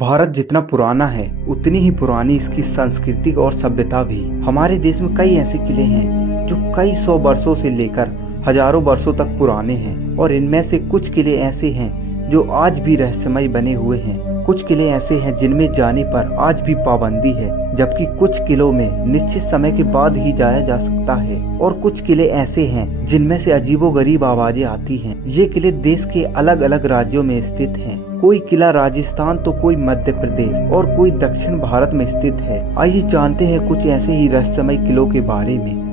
भारत जितना पुराना है उतनी ही पुरानी इसकी संस्कृति और सभ्यता भी। हमारे देश में कई ऐसे किले हैं जो कई सौ वर्षों से लेकर हजारों वर्षों तक पुराने हैं और इनमें से कुछ किले ऐसे हैं जो आज भी रहस्यमय बने हुए हैं। कुछ किले ऐसे हैं जिनमें जाने पर आज भी पाबंदी है, जबकि कुछ किलों में निश्चित समय के बाद ही जाया जा सकता है और कुछ किले ऐसे हैं जिनमें से अजीबोगरीब आवाजें आती हैं। ये किले देश के अलग अलग राज्यों में स्थित हैं। कोई किला राजस्थान तो कोई मध्य प्रदेश और कोई दक्षिण भारत में स्थित है। आइए जानते हैं कुछ ऐसे ही रहस्यमय किलों के बारे में।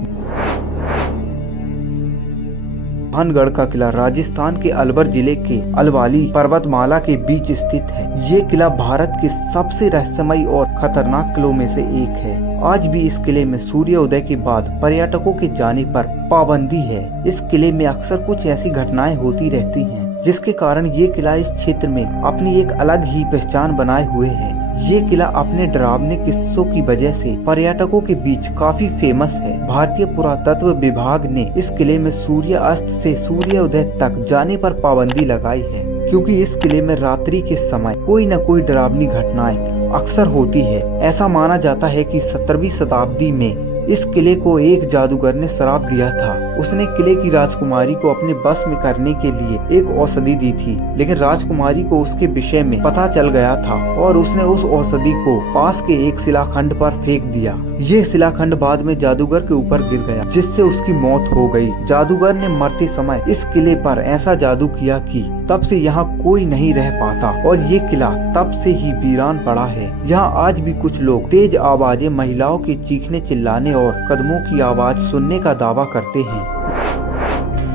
भानगढ़ का किला राजस्थान के अलवर जिले के अलवाली पर्वतमाला के बीच स्थित है। ये किला भारत के सबसे रहस्यमय और खतरनाक किलों में से एक है। आज भी इस किले में सूर्योदय के बाद पर्यटकों के जाने पर पाबंदी है। इस किले में अक्सर कुछ ऐसी घटनाएं होती रहती हैं जिसके कारण ये किला इस क्षेत्र में अपनी एक अलग ही पहचान बनाए हुए है। ये किला अपने डरावने किस्सों की वजह से पर्यटकों के बीच काफी फेमस है। भारतीय पुरातत्व विभाग ने इस किले में सूर्य अस्त से सूर्योदय तक जाने पर पाबंदी लगाई है, क्योंकि इस किले में रात्रि के समय कोई न कोई डरावनी घटनाएं अक्सर होती है। ऐसा माना जाता है कि 17वीं शताब्दी में इस किले को एक जादूगर ने श्राप दिया था। उसने किले की राजकुमारी को अपने बस में करने के लिए एक औषधि दी थी, लेकिन राजकुमारी को उसके विषय में पता चल गया था और उसने उस औषधि को पास के एक शिलाखंड पर फेंक दिया। ये शिलाखंड बाद में जादूगर के ऊपर गिर गया, जिससे उसकी मौत हो गई। जादूगर ने मरते समय इस किले पर ऐसा जादू किया कि तब से यहाँ कोई नहीं रह पाता और ये किला तब से ही वीरान पड़ा है। यहाँ आज भी कुछ लोग तेज आवाजें, महिलाओं के चीखने चिल्लाने और कदमों की आवाज सुनने का दावा करते हैं।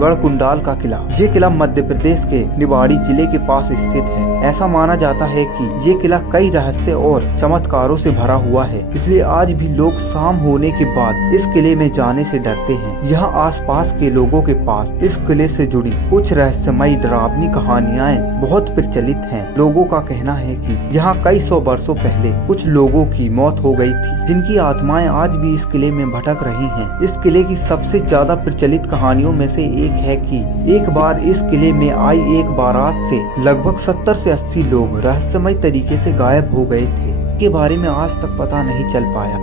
गढ़कुंडाल का किला। ये किला मध्य प्रदेश के निवाड़ी जिले के पास स्थित है। ऐसा माना जाता है कि ये किला कई रहस्य और चमत्कारों से भरा हुआ है, इसलिए आज भी लोग शाम होने के बाद इस किले में जाने से डरते हैं। यहाँ आसपास के लोगों के पास इस किले से जुड़ी कुछ रहस्यमयी डरावनी कहानियाँ बहुत प्रचलित हैं। लोगों का कहना है कि यहाँ कई सौ वर्षों पहले कुछ लोगों की मौत हो गई थी, जिनकी आत्माएं आज भी इस किले में भटक रही हैं। इस किले की सबसे ज्यादा प्रचलित कहानियों में से एक है कि एक बार इस किले में आई एक बारात से लगभग 70 से 80 लोग रहस्यमय तरीके से गायब हो गए थे। के बारे में आज तक पता नहीं चल पाया।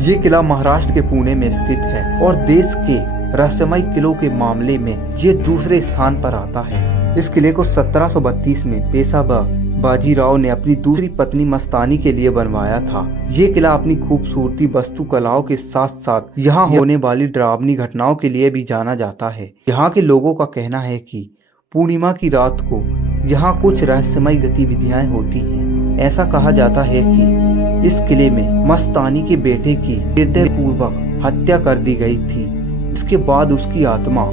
ये किला महाराष्ट्र के पुणे में स्थित है और देश के रहस्यमय किलों के मामले में ये दूसरे स्थान पर आता है। इस किले को 1732 में पेशवा बाजीराव ने अपनी दूसरी पत्नी मस्तानी के लिए बनवाया था। ये किला अपनी खूबसूरती, वास्तुकलाओं के साथ साथ यहाँ होने वाली डरावनी घटनाओं के लिए भी जाना जाता है। यहाँ के लोगों का कहना है कि पूर्णिमा की रात को यहाँ कुछ रहस्यमय गतिविधियां होती हैं। ऐसा कहा जाता है कि इस किले में मस्तानी के बेटे की निर्दयपूर्वक हत्या कर दी गई थी। इसके बाद उसकी आत्मा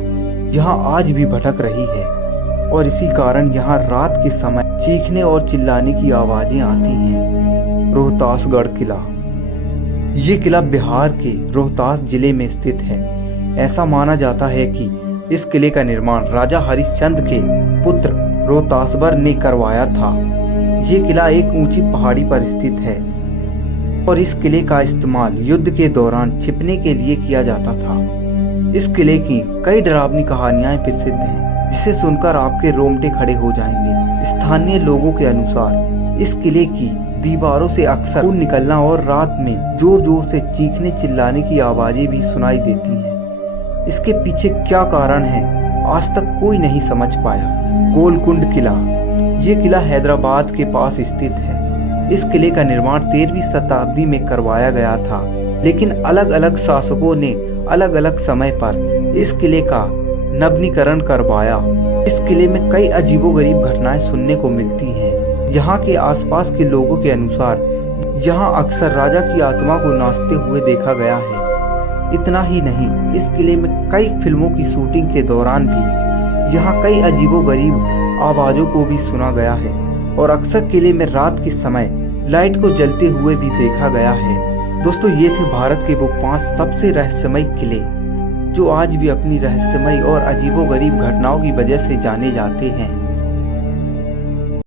यहाँ आज भी भटक रही है और इसी कारण यहाँ रात के समय चीखने और चिल्लाने की आवाजें आती हैं। रोहतासगढ़ किला। ये किला बिहार के रोहतास जिले में स्थित है। ऐसा माना जाता है कि इस किले का निर्माण राजा हरिश्चंद्र के पुत्र रोहतासबर ने करवाया था। ये किला एक ऊंची पहाड़ी पर स्थित है और इस किले का इस्तेमाल युद्ध के दौरान छिपने के लिए किया जाता था। इस किले की कई डरावनी कहानियां प्रसिद्ध हैं, जिसे सुनकर आपके रोंगटे खड़े हो जाएंगे। स्थानीय लोगों के अनुसार इस किले की दीवारों से अक्सर खून निकलना और रात में जोर जोर से चीखने चिल्लाने की आवाजें भी सुनाई देती हैं। इसके पीछे क्या कारण है आज तक कोई नहीं समझ पाया। गोलकुंड किला। ये किला हैदराबाद के पास स्थित है। इस किले का निर्माण 13वीं शताब्दी में करवाया गया था, लेकिन अलग अलग शासकों ने अलग अलग समय पर इस किले का नवीनीकरण करवाया। इस किले में कई अजीबोगरीब घटनाएं सुनने को मिलती हैं। यहाँ के आसपास के लोगों के अनुसार यहाँ अक्सर राजा की आत्मा को नाचते हुए देखा गया है। इतना ही नहीं, इस किले में कई फिल्मों की शूटिंग के दौरान भी यहाँ कई अजीबोगरीब आवाजों को भी सुना गया है और अक्सर किले में रात के समय लाइट को जलते हुए भी देखा गया है। दोस्तों, ये थे भारत के वो 5 सबसे रहस्यमय किले जो आज भी अपनी रहस्यमय और अजीबोगरीब घटनाओं की वजह से जाने जाते हैं।